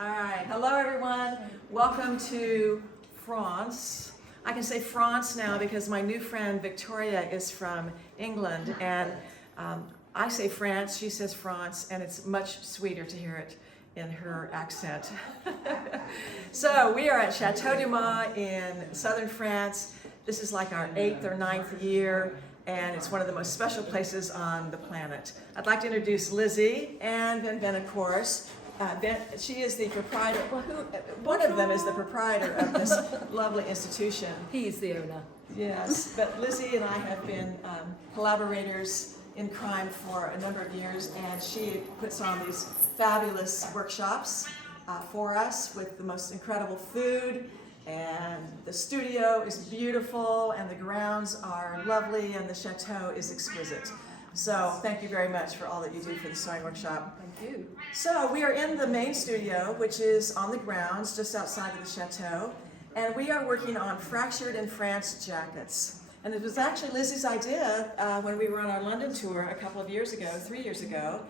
All right, hello everyone. Welcome to France. I can say France now because my new friend Victoria is from England, and I say France, she says France, and it's much sweeter to hear it in her accent. So we are at Chateau Dumas in southern France. This is like our 8th or 9th year, and it's one of the most special places on the planet. I'd like to introduce Lizzie and Ben, of course. She is the proprietor, well, one of them is the proprietor of this lovely institution. He's the owner. Yes, but Lizzie and I have been collaborators in crime for a number of years, and she puts on these fabulous workshops for us with the most incredible food, and the studio is beautiful, and the grounds are lovely, and the chateau is exquisite. So thank you very much for all that you do for the sewing workshop. Thank you. So we are in the main studio, which is on the grounds just outside of the chateau, and we are working on fractured in France jackets. And it was actually Lizzie's idea when we were on our London tour a couple of years ago, 3 years ago.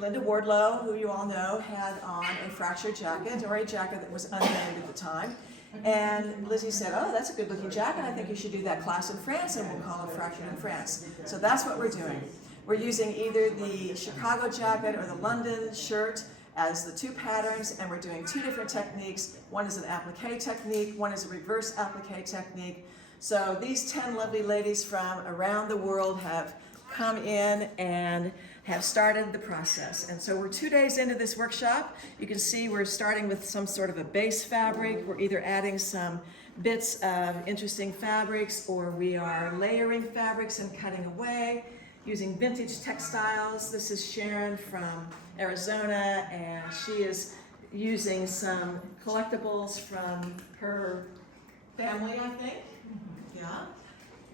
Linda Wardlow, who you all know, had on a fractured jacket, or a jacket that was unmade at the time. And Lizzie said, oh, that's a good looking jacket. I think you should do that class in France, and we'll call it Fractured in France. So that's what we're doing. We're using either the Chicago jacket or the London shirt as the two patterns, and we're doing two different techniques. One is an applique technique, one is a reverse applique technique. So these 10 lovely ladies from around the world have come in and have started the process. And so we're 2 days into this workshop. You can see we're starting with some sort of a base fabric. We're either adding some bits of interesting fabrics, or we are layering fabrics and cutting away using vintage textiles. This is Sharon from Arizona, and she is using some collectibles from her family, I think. Yeah.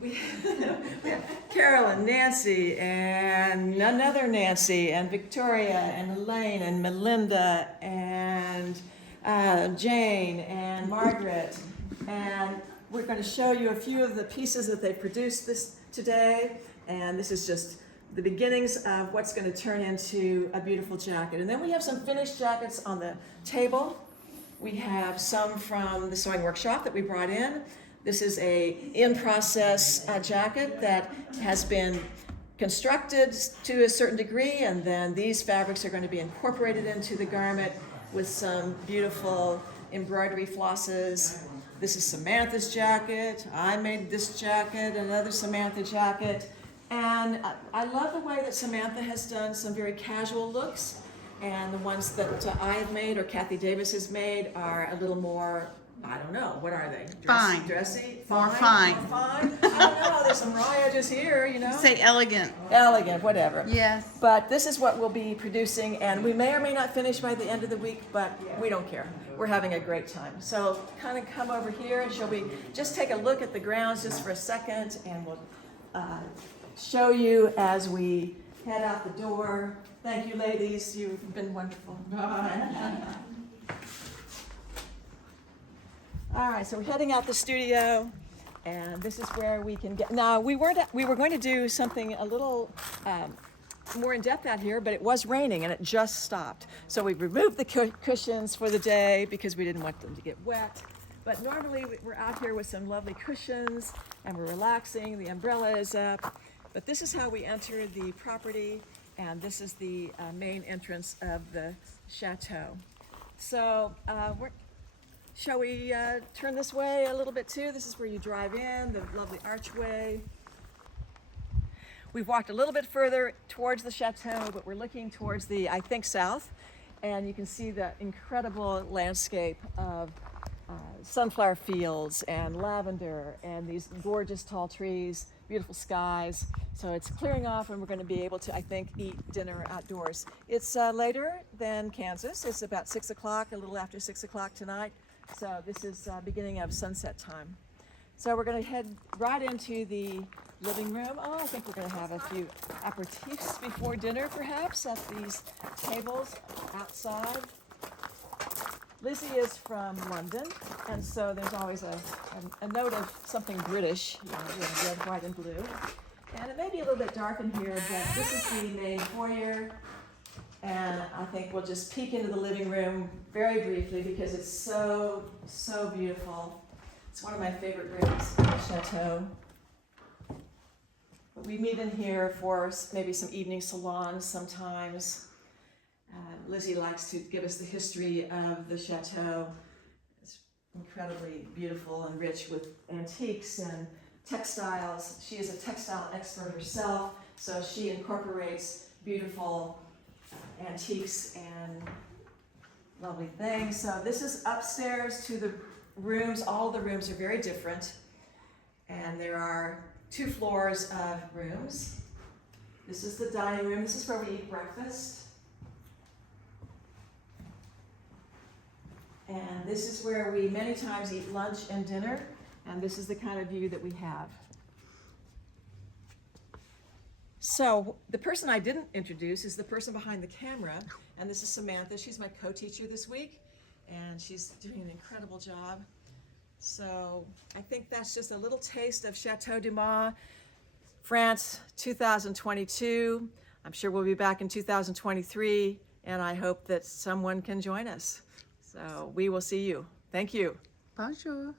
We have Carol and Nancy and another Nancy and Victoria and Elaine and Melinda and Jane and Margaret. And we're going to show you a few of the pieces that they produced today. And this is just the beginnings of what's going to turn into a beautiful jacket. And then we have some finished jackets on the table. We have some from the sewing workshop that we brought in. This is a in-process jacket that has been constructed to a certain degree, and then these fabrics are going to be incorporated into the garment with some beautiful embroidery flosses. This is Samantha's jacket. I made this jacket, another Samantha jacket. And I love the way that Samantha has done some very casual looks, and the ones that I have made or Kathy Davis has made are a little more, I don't know, what are they? Fine. Dressy? More fine. More fine? I don't know, there's some raw edges here, you know? Say elegant. Elegant, whatever. Yes. But this is what we'll be producing, and we may or may not finish by the end of the week, but we don't care. We're having a great time. So kind of come over here, and shall we just take a look at the grounds just for a second, and we'll show you as we head out the door. Thank you, ladies. You've been wonderful. All right, so we're heading out the studio, and this is where we can get. Now we were going to do something a little more in depth out here, but it was raining and it just stopped. So we removed the cushions for the day because we didn't want them to get wet. But normally we're out here with some lovely cushions and we're relaxing. The umbrella is up, but this is how we enter the property, and this is the main entrance of the chateau. So shall we turn this way a little bit too? This is where you drive in, the lovely archway. We've walked a little bit further towards the chateau, but we're looking towards the, I think, south. And you can see the incredible landscape of sunflower fields and lavender and these gorgeous tall trees, beautiful skies. So it's clearing off, and we're going to be able to, I think, eat dinner outdoors. It's later than Kansas. It's about 6 o'clock, a little after 6 o'clock tonight. So this is beginning of sunset time. So we're going to head right into the living room. Oh, I think we're going to have a few aperitifs before dinner, perhaps, at these tables outside. Lizzie is from London, and so there's always a note of something British, you know, with red, white, and blue. And it may be a little bit dark in here, but this is the main foyer. And I think we'll just peek into the living room very briefly because it's so, so beautiful. It's one of my favorite rooms in the chateau. We meet in here for maybe some evening salons sometimes. Lizzie likes to give us the history of the chateau. It's incredibly beautiful and rich with antiques and textiles. She is a textile expert herself, so she incorporates beautiful antiques and lovely things. So this is upstairs to the rooms. All the rooms are very different, and there are 2 floors of rooms. This is the dining room. This is where we eat breakfast. And this is where we many times eat lunch and dinner. And this is the kind of view that we have. So the person I didn't introduce is the person behind the camera. And this is Samantha. She's my co-teacher this week. And she's doing an incredible job. So I think that's just a little taste of Chateau Dumas, France 2022. I'm sure we'll be back in 2023, and I hope that someone can join us. So we will see you. Thank you. Bonjour.